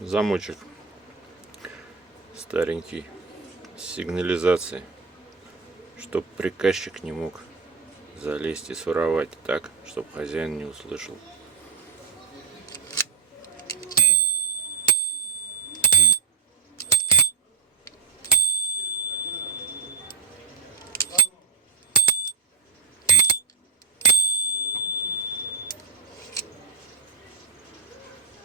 замочек старенький с сигнализацией, чтоб приказчик не мог залезть и своровать так, чтобы хозяин не услышал.